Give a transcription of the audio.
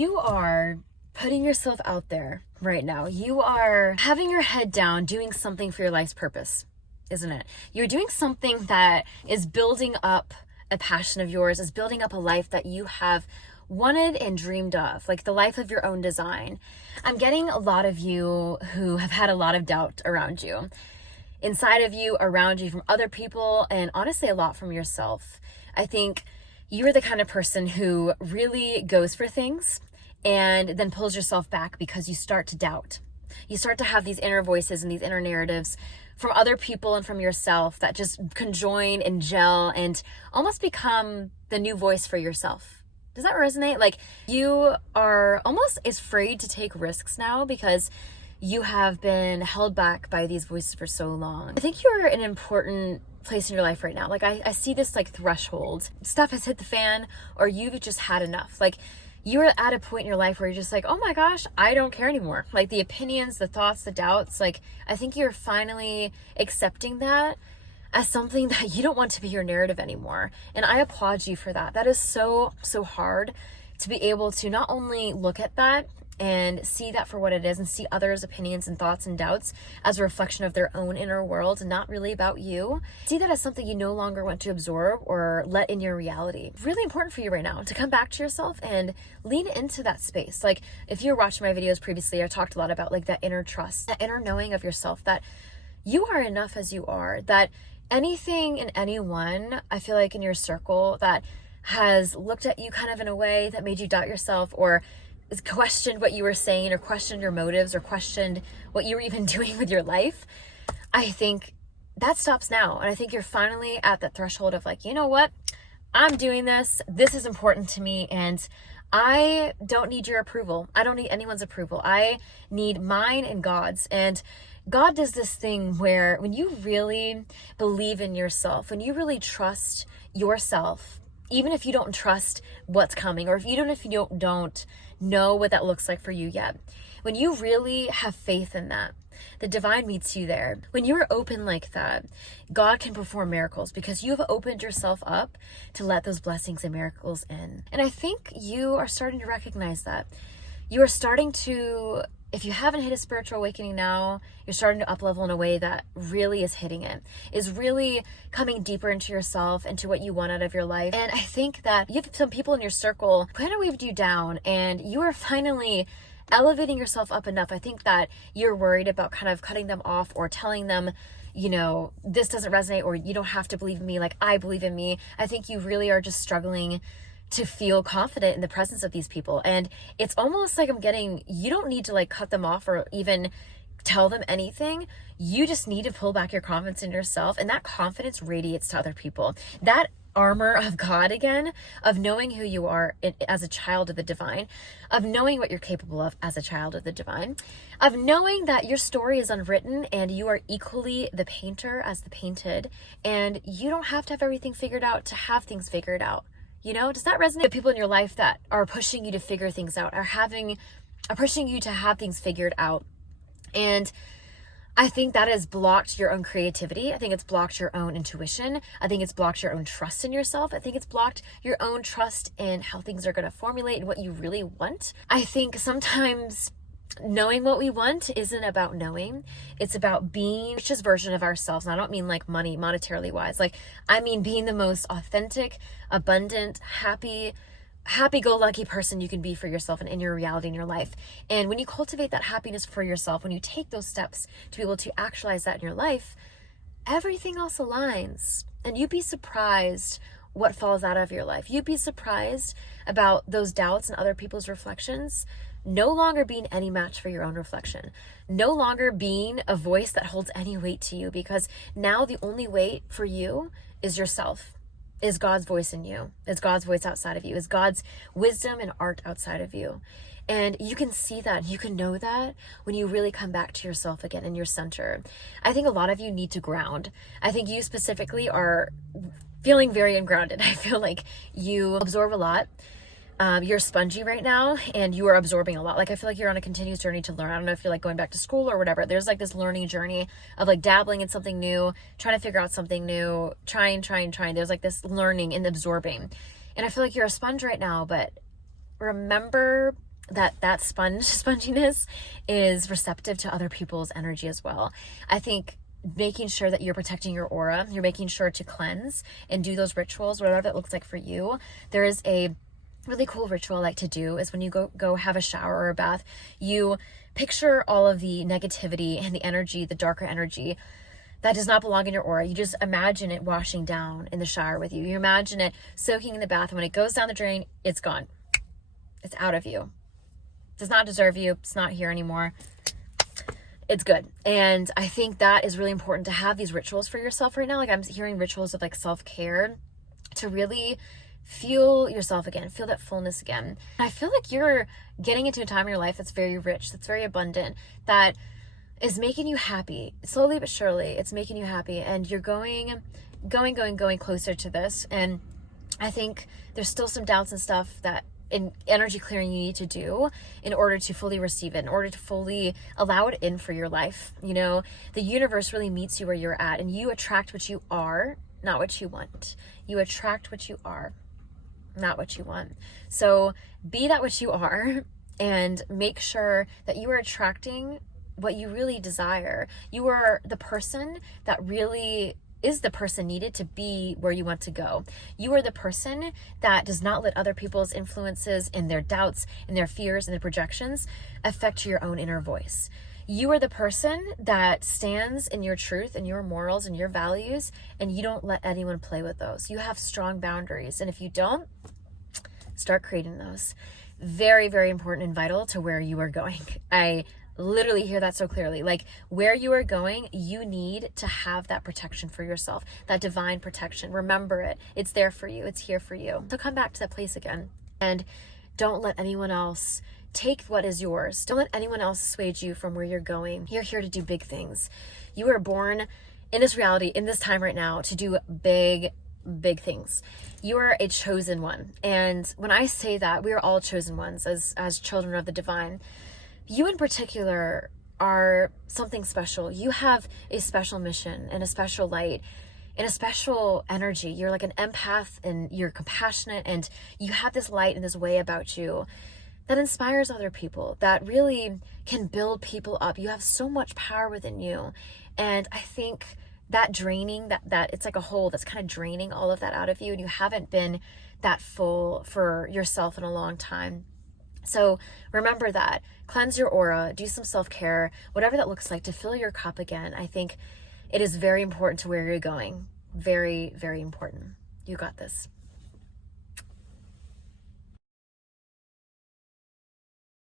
you are putting yourself out there right now. You are having your head down, doing something for your life's purpose, isn't it? You're doing something that is building up a passion of yours, is building up a life that you have wanted and dreamed of, like the life of your own design. I'm getting a lot of you who have had a lot of doubt around you, inside of you, around you, from other people, and honestly a lot from yourself. I think you're the kind of person who really goes for things and then pulls yourself back because you start to doubt. You start to have these inner voices and these inner narratives from other people and from yourself that just conjoin and gel and almost become the new voice for yourself. Does that resonate? Like, you are almost afraid to take risks now because you have been held back by these voices for so long. I think you're in an important place in your life right now. Like, I see this like threshold. Stuff has hit the fan, or you've just had enough. Like, you're at a point in your life where you're just like, oh my gosh, I don't care anymore. Like, the opinions, the thoughts, the doubts, like, I think you're finally accepting that as something that you don't want to be your narrative anymore. And I applaud you for that. That is so hard to be able to not only look at that and see that for what it is and see others' opinions and thoughts and doubts as a reflection of their own inner world and not really about you. See that as something you no longer want to absorb or let in your reality. Really important for you right now to come back to yourself and lean into that space. Like, if you're watching my videos previously, I talked a lot about like that inner trust, that inner knowing of yourself, that you are enough as you are, that anything and anyone, I feel like, in your circle that has looked at you kind of in a way that made you doubt yourself, or questioned what you were saying, or questioned your motives, or questioned what you were even doing with your life, I think that stops now. And I think you're finally at that threshold of like, you know what? I'm doing this. This is important to me. And I don't need your approval. I don't need anyone's approval. I need mine and God's. And God does this thing where when you really believe in yourself, when you really trust yourself, even if you don't trust what's coming, or if you don't know what that looks like for you yet, when you really have faith in that, the divine meets you there. When you're open like that, God can perform miracles because you have opened yourself up to let those blessings and miracles in. And I think you are starting to recognize that. You are starting to, if you haven't hit a spiritual awakening now, you're starting to up level in a way that really is hitting it, is really coming deeper into yourself, into what you want out of your life. And I think that you have some people in your circle who kind of waved you down, and you are finally elevating yourself up enough. I think that you're worried about kind of cutting them off or telling them, you know, this doesn't resonate, or you don't have to believe in me like I believe in me. I think you really are just struggling to feel confident in the presence of these people. And it's almost like you don't need to like cut them off or even tell them anything. You just need to pull back your confidence in yourself, and that confidence radiates to other people. That armor of God again, of knowing who you are as a child of the divine, of knowing what you're capable of as a child of the divine, of knowing that your story is unwritten and you are equally the painter as the painted, and you don't have to have everything figured out to have things figured out. You know, does that resonate? The people in your life that are pushing you to figure things out, are pushing you to have things figured out. And I think that has blocked your own creativity. I think it's blocked your own intuition. I think it's blocked your own trust in yourself. I think it's blocked your own trust in how things are going to formulate and what you really want. I think sometimes knowing what we want isn't about knowing. It's about being the richest version of ourselves. And I don't mean like money, monetarily wise. Like, I mean being the most authentic, abundant, happy-go-lucky person you can be for yourself and in your reality in your life. And when you cultivate that happiness for yourself, when you take those steps to be able to actualize that in your life, everything else aligns. And you'd be surprised what falls out of your life. You'd be surprised about those doubts and other people's reflections no longer being any match for your own reflection, no longer being a voice that holds any weight to you, because now the only weight for you is yourself, is God's voice in you, is God's voice outside of you, is God's wisdom and art outside of you. And you can see that, you can know that when you really come back to yourself again in your center. I think a lot of you need to ground. I think you specifically are feeling very ungrounded. I feel like you absorb a lot. You're spongy right now, and you are absorbing a lot. Like, I feel like you're on a continuous journey to learn. I don't know if you're like going back to school or whatever. There's like this learning journey of like dabbling in something new, trying to figure out something new, trying. There's like this learning and absorbing. And I feel like you're a sponge right now, but remember that sponginess is receptive to other people's energy as well. I think making sure that you're protecting your aura, you're making sure to cleanse and do those rituals, whatever that looks like for you. There is a really cool ritual I like to do is when you go have a shower or a bath, you picture all of the negativity and the energy, the darker energy that does not belong in your aura. You just imagine it washing down in the shower with you. You imagine it soaking in the bath, and when it goes down the drain, it's gone. It's out of you. Does not deserve you. It's not here anymore. It's good. And I think that is really important to have these rituals for yourself right now. Like I'm hearing rituals of like self-care to really feel yourself again, feel that fullness again. I feel like you're getting into a time in your life that's very rich, that's very abundant, that is making you happy. Slowly but surely, it's making you happy, and you're going closer to this. And I think there's still some doubts and stuff that in energy clearing you need to do in order to fully receive it, in order to fully allow it in for your life. You know, the universe really meets you where you're at, and you attract what you are, not what you want. You attract what you are, not what you want. So be that what you are, and make sure that you are attracting what you really desire. You are the person that really is the person needed to be where you want to go. You are the person that does not let other people's influences and their doubts and their fears and their projections affect your own inner voice. You are the person that stands in your truth and your morals and your values, and you don't let anyone play with those. You have strong boundaries, and if you don't, start creating those. Very, very important and vital to where you are going. I literally hear that so clearly. Like where you are going, you need to have that protection for yourself, that divine protection. Remember it. It's there for you. It's here for you. So come back to that place again, and don't let anyone else take what is yours. Don't let anyone else dissuade you from where you're going. You're here to do big things. You are born in this reality, in this time right now, to do big things. You are a chosen one. And when I say that, we are all chosen ones as children of the divine. You in particular are something special. You have a special mission and a special light and a special energy. You're like an empath, and you're compassionate, and you have this light and this way about you that inspires other people, that really can build people up. You have so much power within you. And I think that draining, that it's like a hole that's kind of draining all of that out of you, and you haven't been that full for yourself in a long time. So remember that. Cleanse your aura, do some self-care, whatever that looks like, to fill your cup again. I think it is very important to where you're going. Very, very important. You got this.